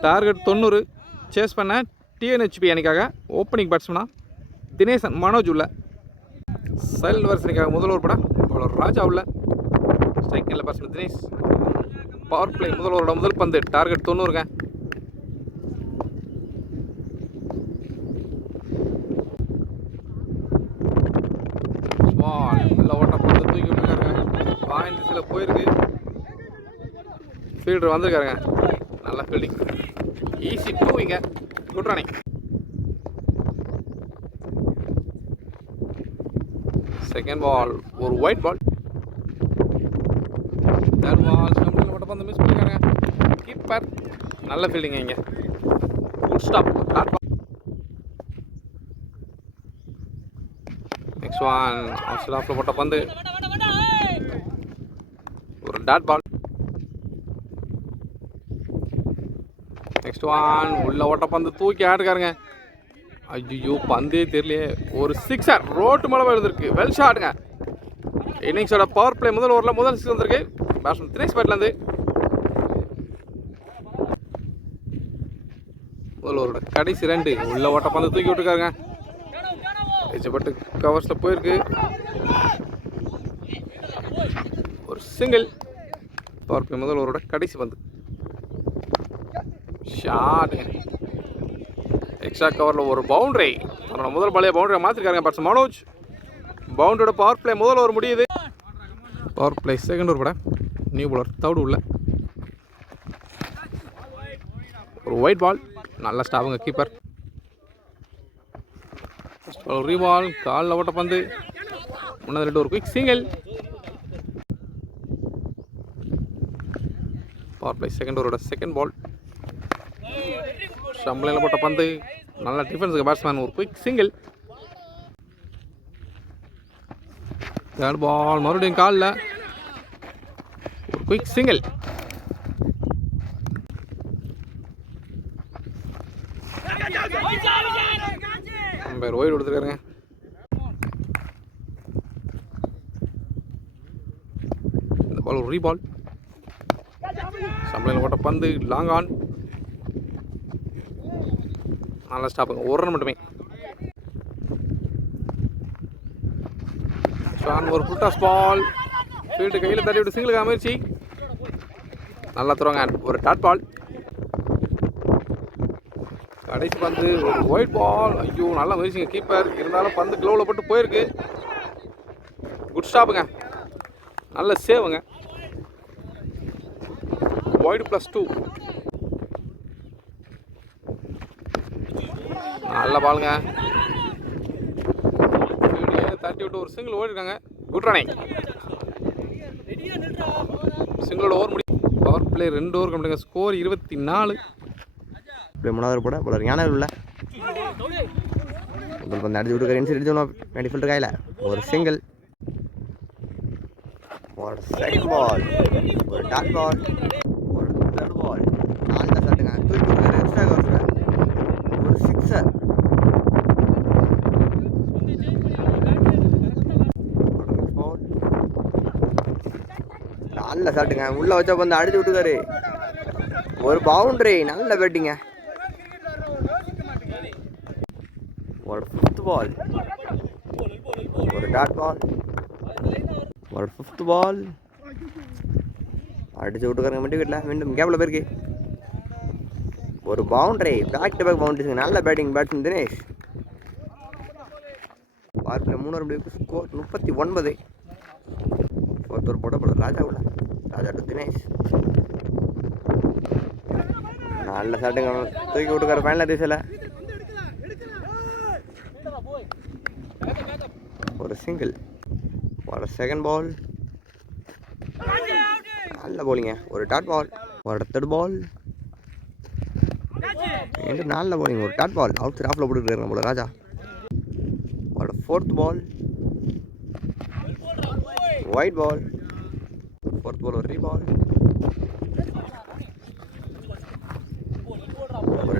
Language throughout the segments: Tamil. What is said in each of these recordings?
டார்கெட் தொண்ணூறு. சேஸ் பண்ண டிஎன்ஹெச்பி அணிக்காக ஓப்பனிங் பேட்ஸ்மனா தினேசன் மனோஜ் உள்ள. சைல் வர்சனிக்காக முதல் ஓவர் படம் பவுலர் ராஜா உள்ள. Strike batsman Dinesh. Power play முதல் ஓவரோட முதல் பந்து. டார்கெட் தொண்ணூறுங்க. பந்து தூக்கி விட்டுருக்காருங்க. சில போயிருக்கு. ஃபீல்டர் வந்திருக்காருங்க. நல்ல ஃபீல்டிங் ஈஸி டூவிங்க குட் ரனிங் செகண்ட் பால் ஒரு ஒயிட் பால் தேர்ட் பால் ஸ்டம்பில் மட்டும் பந்து மிஸ் பண்ணிக்காங்க கீப்பர் நல்ல ஃபீல்டிங்க இங்கே good stop dot ball next one off ஆஃபில் போட்ட பந்து ஒரு டாட் பால் நெக்ஸ்ட் வான் உள்ள ஓட்ட பந்து தூக்கி ஆடுக்காருங்க ஐயோ பந்தே தெரியலையே. ஒரு சிக்ஸர் ரோட்டு மேலே விழுந்திருக்கு வெல் ஷாட்டுங்க இன்னிங்ஸோட பவர் பிளே முதல் ஓவரில் முதல் சிக்ஸ் வந்திருக்கு. பேட்ஸ்மேன் தினேஷ் பேட்லேருந்து முதல் ஓவரோட கடைசி ரெண்டு. உள்ள ஓட்ட பந்து தூக்கி விட்டுருக்காருங்க. எச்சப்பட்டு கவர்ஸில் போயிருக்கு. ஒரு சிங்கிள் பவர் பிளே முதல் ஓவரோட கடைசி பந்து. ஷாட்டுங்க எக்ஸ்ட்ரா கவரில் ஒரு பவுண்டரி அவரோட முதல் பாலையை பவுண்டரியை மாற்றிருக்காருங்க பட்ஸ் மனோஜ். பவுண்டரியோட பவர் பிளே முதல் ஒரு முடியுது. பவர் பிளே செகண்ட் ஒரு படம் நியூ பாலர் தவிடு உள்ள. ஒரு ஒயிட் பால் நல்ல ஸ்டாஃபுங்க கீப்பர் ரீபால் காலில் ஓட்ட பந்து. முன்னது ரெண்டு ஒரு quick single power play second ஓவரோட second ball ஷம்பளையில் போட்ட பந்து. நல்ல டிஃபென்ஸுக்கு பேட்ஸ்மேன் ஒரு குயிக் சிங்கிள் தேர்ட் பால் மறுபடியும் காலில். ஒரு குயிக் சிங்கிள் பேர் ஓய்வு கொடுத்துருக்காருங்க இந்த பால் ஒரு ரீபால் சம்பளையில் போட்ட பந்து லாங் ஆன் நல்லா ஸ்டாப்புங்க ஒரு ரன் மட்டுமே. ஷான் ஒரு ஃபுல் பால் ஃபீல்டு கையில் தட்டி விட்டு சிங்கிளுக்கு முயற்சி. நல்லா தருவாங்க ஒரு டாட் பால் கடைசி பந்து ஒரு ஒயிட் பால் ஐயோ நல்லா முயற்சிங்க கீப்பர் இருந்தாலும் பந்து க்ளோவில் போட்டு போயிருக்கு. குட் ஸ்டாப்புங்க நல்ல சேவுங்க ஒயிட் ப்ளஸ் டூ நல்ல பாலுங்க. தட்டி விட்டு ஒரு சிங்கிள் ஓடிருக்காங்க. குட் சிங்கிளோட ஓவர் முடி பவர் பிளே ரெண்டு ஓவர் கம்மிட்டுங்க ஸ்கோர் இருபத்தி நாலு இப்படி மூணாவது போட போல ஞானம் இல்லை முதல் பந்து அடிச்சு விட்டு கரன்சி அடிச்சு வேண்டி ஃபில்டர் காயில. ஒரு சிங்கிள் ஒரு செகண்ட் பால் ஒரு டாட் பால் ஒரு தேர்ட் பால் நாலு தான் சாட்டுங்க தூக்கி கொடுக்குற எக்ஸ்ட்ரா கவர்ஸில் ஒரு சிக்ஸர் நல்ல சாட்டுங்க. உள்ள வச்சப்போ பந்து அடிச்சு விட்டுக்காரு ஒரு பவுண்டரி நல்ல பேட்டிங்க ஒரு ஃபிஃப்த் பால் ஒரு டாட் பால் ஒரு ஃபிஃப்த் பால் அடிச்சு விட்டுக்காரங்க மட்டும் வீட்டில் மீண்டும் கேப்பில் போயிருக்கு. ஒரு பவுண்டரி பேக் டு பேக் பவுண்டரிஸுங்க நல்ல பேட்டிங் பேட்ஸ்மேன் தினேஷ் பார்க்கில் மூணு ரன் ஸ்கோர் முப்பத்தி ஒன்பது ஒருத்தர் போட போல ராஜா உள்ள ராஜா டு தினேஷ் நல்ல ஷாட்டுங்க தூக்கி விட்டுக்கார ஃபைனல் திசையில் ஒரு சிங்கிள் ஒரு செகண்ட் பால் நல்ல போலிங்க ஒரு டாட் பால் ஒரு தேர்ட் பால் மீண்டும் நல்ல போலிங்க ஒரு டாட் பால் அவுட் சைட் ஆஃபில் போட்டுருக்காரு நம்மளோட ராஜா ஒரு fourth ball wide ball fourth ball ஒரு ரீ பால்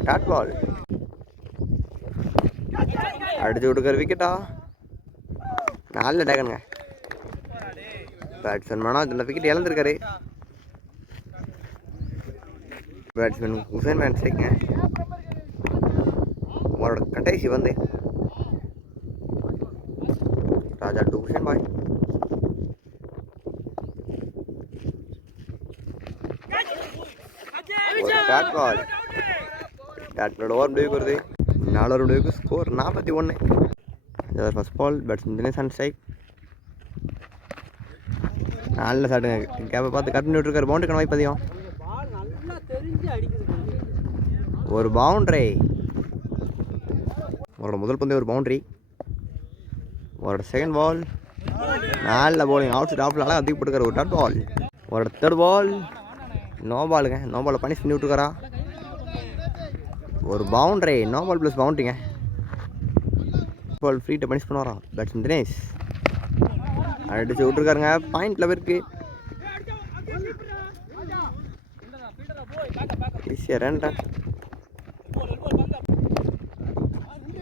டாட் பால் அடிச்சு விட்டுக்கார் விக்கெட்டா நல்ல டேகனுங்க பேட்ஸ்மேன் மனோஜ் இந்த விக்கெட் இழந்திருக்காரு பேட்ஸ்மேன் உசேன் மேன் ஸ்ட்ரைக்குங்க அவரோட கடைசி வந்து ராஜா டு உசேன் பாய் ஒரு டாட் பால் டாட் பாலோட ஓவர் முடிவுக்கு வருது. நாலு முடிவுக்கு ஸ்கோர் நாற்பத்தி ஒன்று first ball batsman Dinesh and strike நல்ல சாட்டுங்க. கேப்பை பார்த்து கட் பண்ணி விட்டுருக்காரு. பவுண்டரி கணவாய் பதியம். ஒரு பவுண்டரி அவரோட முதல் பந்தே ஒரு பவுண்டரி அவரோட செகண்ட் பால் நல்ல பவுலிங் அவுட் சைட் ஆஃப்ல அழகாக தூக்கி ஒரு டாட் பால் அவரோட தேர்ட் பால் நோ பாலுங்க நோ பாலை பனிஷ் பண்ணி விட்டுருக்காரா? ஒரு பவுண்டரி நார்மல் ப்ளஸ் பவுண்ட்ரிங்க பால் ஃப்ரீட்டை பனிஷ் பண்ணுவாரா? பேட்ஸ்மேன் தினேஷ் அடிச்சு விட்ருக்காருங்க பாயிண்ட்ல பேருக்கு ஈஸியாக ரெண்டு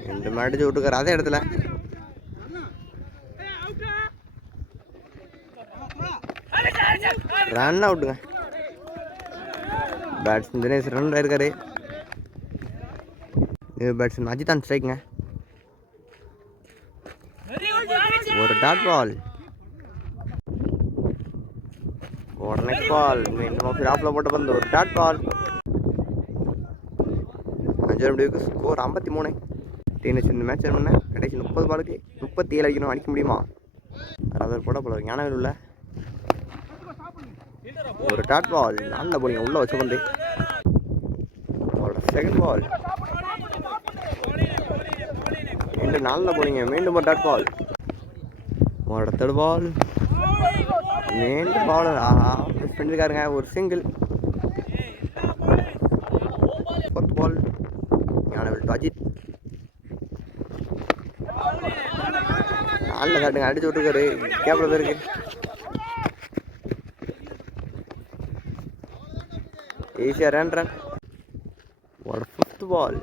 ரெண்டு மேட்ச் அடிச்சு விட்டுருக்காரு. அதே இடத்துல. ரன் அவுட்டுங்க பேட்ஸ்மேன் தினேஷ் ரன் ஆயிருக்காரு நியூ பேட்ஸ்மேன் அஜிதான் ஸ்ட்ரைக்குங்க ஒரு டாட் பால் உடனே பால் மீண்டும் ஆஃப் ஆஃப்ல போட்ட பந்து ஒரு டாட் பால் அஞ்சு முடிவுக்கு ஸ்கோர் ஐம்பத்தி மூணு டீனேஜ் இந்த மேட்ச் என்ன கடைசி முப்பது பாலுக்கு முப்பத்தி ஏழு அடிக்கணும் அடிக்க முடியுமா ரதர் போட போல ஞானவேல் உள்ள ஒரு டாட் பால் நல்ல போலிங்க உள்ள வச்ச பந்து செகண்ட் பால் ரெண்டு நாளில் போனீங்க. மீண்டும் ஒரு டாட் பால். அவரோட தேர்ட் பால். மீண்டும் பால். ஆஹா மிஸ் பண்ணிருக்காருங்க ஒரு சிங்கிள் ஃபோர்த் பால் ஞானவில் அஜித். நல்ல காட்டுங்க. அடிச்சு விட்டுருக்காரு. கேப்பில் பேருக்கு ஈஸியாக ரன் ரன் பால்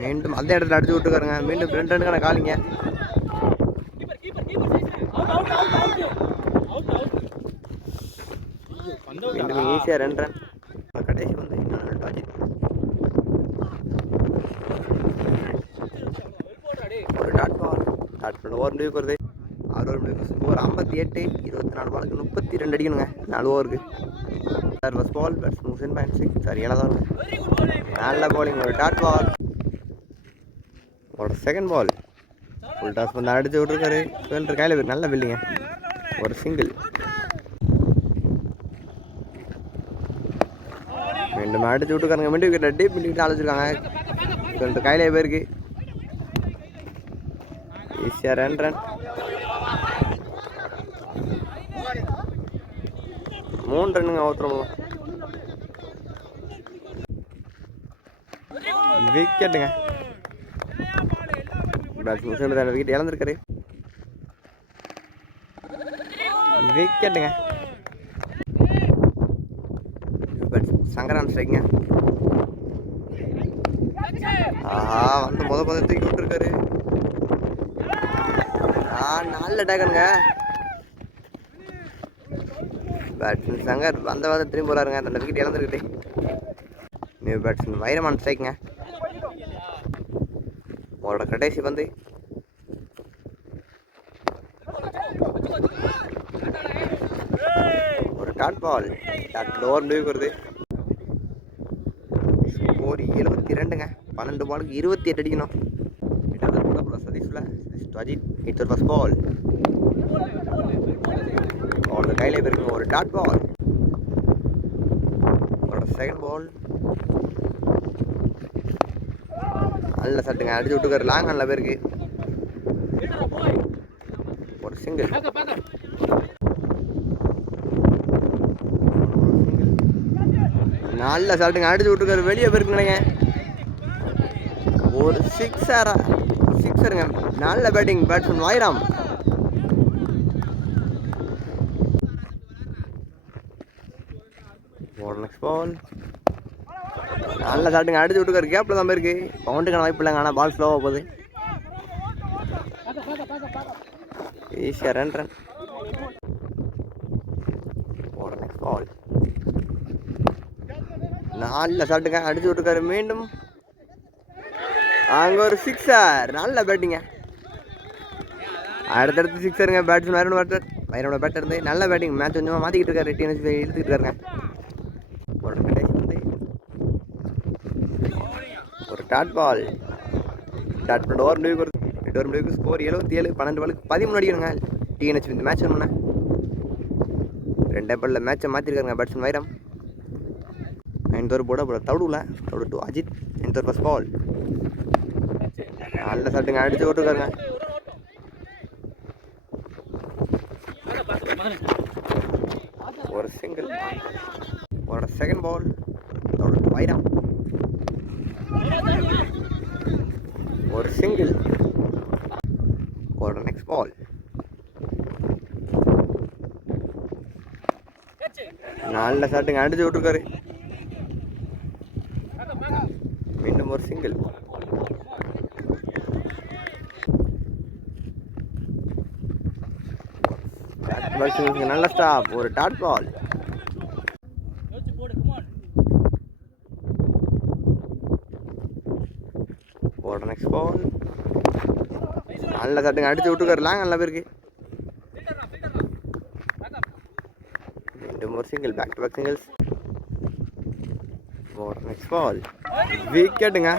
மீண்டும் அந்த இடத்துல அடிச்சு விட்டுக்காருங்க மீண்டும் ரெண்டு ரனுக்கான காலிங்க. மீண்டும் ஈஸியாக ரெண்டு ரன் கடைசி வந்து இன்னொரு டாஜி ஒரு dot ball dot ball over முடிவுக்கு வருது. ஆறு ஓவர் முடிவுக்கு ஸ்கோர் ஐம்பத்தி எட்டு இருபத்தி நாலு பாலுக்கு முப்பத்தி ரெண்டு அடிக்கணுங்க. நாலு ஓவருக்கு sir first ball bats and bat six sir தான் நல்ல bowling ஒரு டாட் பால் ஒரு செகண்ட் பால் ஃபுல் டாஸ் பண்ணி அடிச்சு விட்ருக்காரு சுவெல்டர் கையில் இருக்கு நல்ல பில்லிங்க ஒரு சிங்கிள் மீண்டும் அடிச்சு விட்டுருக்காருங்க மீண்டும் விக்கெட் டீப் பண்ணிட்டு அழைச்சிருக்காங்க சுவெல்டர் கையிலே போயிருக்கு ஈஸியாக ரன் ரன் மூணு ரன்னுங்க அவசரம் விக்கெட்டுங்க. பேட்ஸ்மேன் சொல்லி விக்கெட் இழந்திருக்காரு. விக்கெட்டுங்க. சங்கரான் ஸ்ட்ரைக்குங்க ஆஹா வந்து முத முத தூக்கி விட்டுருக்காரு. ஆ நல்ல டேக்கனுங்க பேட்ஸ்மேன் சங்கர் வந்த வாரம் திரும்பி போறாருங்க. அந்த விக்கெட் இழந்துருக்கிட்டே நியூ பேட்ஸ்மேன் வைரமான் ஸ்ட்ரைக்குங்க அவரோட கடைசி வந்து ஒரு டாட் பால். டாட் ஓவர் முடிவுக்கு வருது. ஸ்கோர் எழுபத்தி ரெண்டுங்க பன்னெண்டு பாலுக்கு இருபத்தி எட்டு அடிக்கணும். எட்டாவது போல சதீஷ்ல. அஜித் இட்ஸ் ஃபர்ஸ்ட் பால் அவரோட கையில இருக்கு ஒரு டாட் பால் அவரோட செகண்ட் பால் நல்ல சட்டுங்க அடிச்சு விட்டுக்காரு லாங் நல்ல பேருக்கு ஒரு சிங்கிள் நல்ல சாட்டுங்க அடிச்சு விட்டுருக்காரு. வெளியே போயிருக்கு நினைக்கிறேன். ஒரு சிக்ஸரா சிக்ஸருங்க நல்ல பேட்டிங் பேட்ஸ்மேன் வாயிராம். ஒரு நெக்ஸ்ட் பால் நல்லா சாட்டுங்க அடிச்சு விட்டுக்காரு கேப்பில் தான் போயிருக்கு. பவுண்டுக்கான வாய்ப்பு இல்லைங்க. ஆனால் பால் ஸ்லோவாக போகுது. ஈஸியாக ரன் ரன் ஒரு நெக்ஸ்ட் பால் நல்ல சாப்பிட்டுங்க அடிச்சு விட்டுருக்காரு. மீண்டும். அங்கே ஒரு சிக்ஸர் நல்ல பேட்டிங்க அடுத்தடுத்து சிக்ஸருங்க பேட்ஸ்மேன் வைரனோட பேட்டர் வைரனோட பேட்டர் இருந்து நல்ல பேட்டிங் மேட்ச் கொஞ்சமாக மாற்றிக்கிட்டு இருக்காரு. டிஎன்எஸ் இழுத்துக்கிட்டு இருக்காருங்க ஒரு கடைசி வந்து ஒரு dot ball dot ball over முடிவுக்கு வருது ரெண்டு ஓவர் முடிவுக்கு ஸ்கோர் எழுபத்தி ஏழு பன்னெண்டு பாலுக்கு பதிமூணு அடிக்கணுங்க டிஎன்ஹெச் இந்த மேட்ச் வேணும்னா. ரெண்டே பாலில் மேட்சை மாற்றிருக்காருங்க பேட்ஸ்மேன் வைரம். நைன் தோர் போட போட தவிடுல தவிடு டூ அஜித். நைன் தோர் ஃபஸ்ட் பால் நல்ல சட்டுங்க அடித்து விட்டுருக்காருங்க ஒரு சிங்கிள் ஒரு செகண்ட் பால் தவிடு டூ வைரம். ஒரு சிங்கிள் ஒரு நெக்ஸ்ட் பால் நல்ல சாட்டுங்க அடிச்சு விட்டுருக்காரு. மீண்டும் ஒரு சிங்கிள் நல்ல ஸ்டாப் ஒரு டாட் பால் ஒரு நெக்ஸ்ட் பால் நல்ல சட்டுங்க. அடிச்சு விட்டுருக்காரு நல்ல பேருக்கு. மீண்டும் ஒரு single back to back singles next ball விக்கெட்டுங்க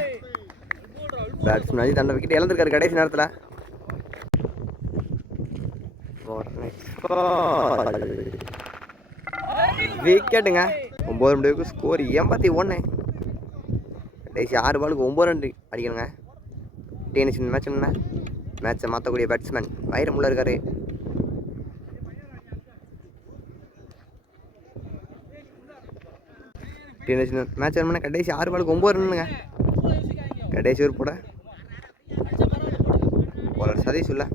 batsman தண்டை விக்கெட் இழந்திருக்காரு கடைசி நேரத்தில். நெக்ஸ்ட் விக்கெட்டுங்க ஒம்பது ரெண்டு ஸ்கோர் எண்பத்தி ஒன்று கடைசி ஆறு பாலுக்கு ஒம்பது ரெண்டு அடிக்கணுங்க. டென்னிஸ் இந்த மேட்ச் என்ன மேட்சை மாற்றக்கூடிய பேட்ஸ்மேன் வைரமுள்ள இருக்காரு மேட்ச் வேணும்னா கடைசி ஆறு பாலுக்கு ஒம்பது ரன்னுங்க கடைசி ஒரு போட. ஒரு சதீஷ் உள்ள.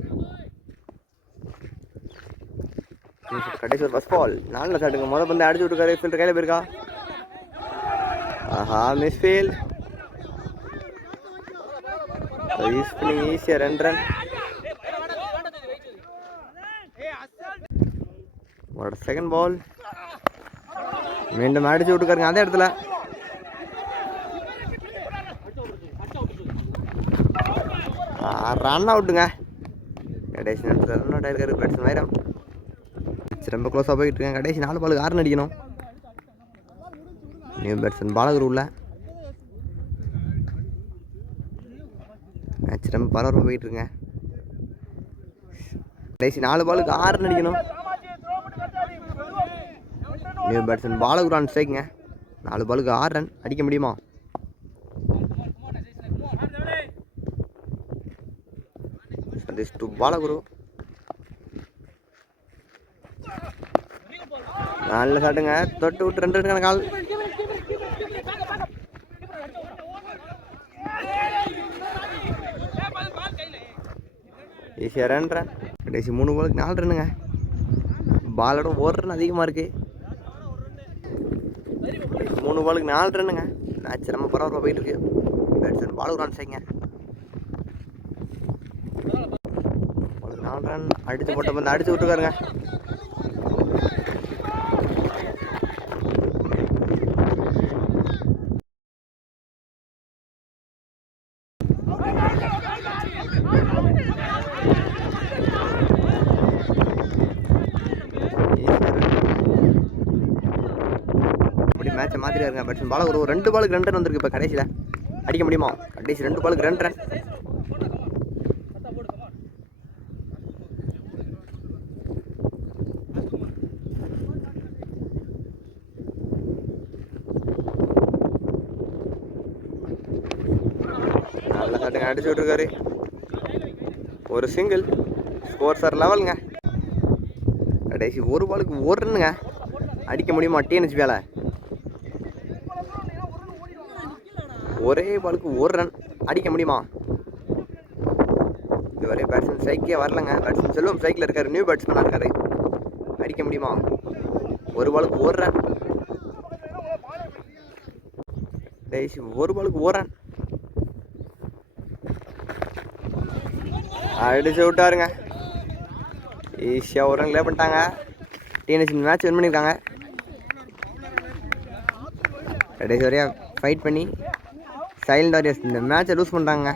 கடைசி ஒரு ஃபஸ்ட் பால் நாலில் சாட்டுங்க முதல் பந்து அடிச்சு விட்டுருக்காரு. ஃபில்டர் கையில் போயிருக்கா. ஆஹா மிஸ் ஃபீல் யூஸ் பண்ணி ஈஸியாக ரெண்டு ரன் ஒரு செகண்ட் பால் மீண்டும் அடிச்சு விட்டுக்காருங்க அதே இடத்துல. ரன் அவுட்டுங்க கடைசி நேரத்தில் ரன் அவுட் ஆயிருக்காரு பேட்ஸ்மேன் வைரம் ரொம்ப க்ளோஸாக போய்கிட்டு இருக்கேன். கடைசி நாலு பாலுக்கு ஆறு அடிக்கணும். நியூ பேட்ஸ்மேன் பாலகர் உள்ள மேட்ச் ரொம்ப போயிட்டு கடைசி நாலு பாலுக்கு ஆறு அடிக்கணும். நியூ பேட்ஸ்மேன் பாலகுரான் ஸ்ட்ரைக்குங்க நாலு பாலுக்கு ஆறு ரன் அடிக்க முடியுமா? சதீஷ் டு பாலகுரு. நல்ல சாட்டுங்க தொட்டு விட்டு ரெண்டு ரெண்டு கால் ஈஸியாக ரன் கடைசி மூணு பாலுக்கு நாலு ரன்னுங்க பாலோட ஒரு ரன் அதிகமாக இருக்குது மூணு பாலுக்கு நாலு ரன்னுங்க மேட்ச் ரொம்ப பரவாயில்ல போயிட்டு இருக்கு. பேட்ஸ்மேன் பால் ரன் செய்யுங்க நாலு ரன் அடித்து போட்ட அடித்து விட்டுக்காருங்க விட்டுருக்காருங்க. மாதிரி மேட்சை மாற்றிருக்காருங்க பேட்ஸ்மேன் பால ஒரு ரெண்டு பாலுக்கு ரெண்டு ரன் வந்திருக்கு இப்போ கடைசியில். அடிக்க முடியுமா? கடைசி ரெண்டு பாலுக்கு ரெண்டு ரன் நல்ல சாட்டுங்க அடிச்சு விட்டுருக்காரு. ஒரு சிங்கிள் ஸ்கோர் சார் லெவலுங்க கடைசி ஒரு பாலுக்கு ஒரு ரன்னுங்க அடிக்க முடியுமா? டிஎன்ஹெச் வேலை ஒரே பாலுக்கு ஒரு ரன் அடிக்க முடியுமா? இதுவரை பேட்ஸ்மேன் ஸ்ட்ரைக்கே வரலங்க. பேட்ஸ்மேன் செல்வம் ஸ்ட்ரைக்கில் இருக்காரு. நியூ பேட்ஸ்மேனாக இருக்காரு. அடிக்க முடியுமா? ஒரு பாலுக்கு ஒரு ரன் கடைசி ஒரு பாலுக்கு ஒரு ரன் அடிச்சு விட்டாருங்க. ஈஸியாக ஒரு ரன் லே பண்ணிட்டாங்க. டிஎன்எஸ் மேட்ச் வின் பண்ணியிருக்காங்க கடைசி வரையாக ஃபைட் பண்ணி சைல்ட் வாரியர்ஸ் இந்த மேட்சை லூஸ் பண்ணுறாங்க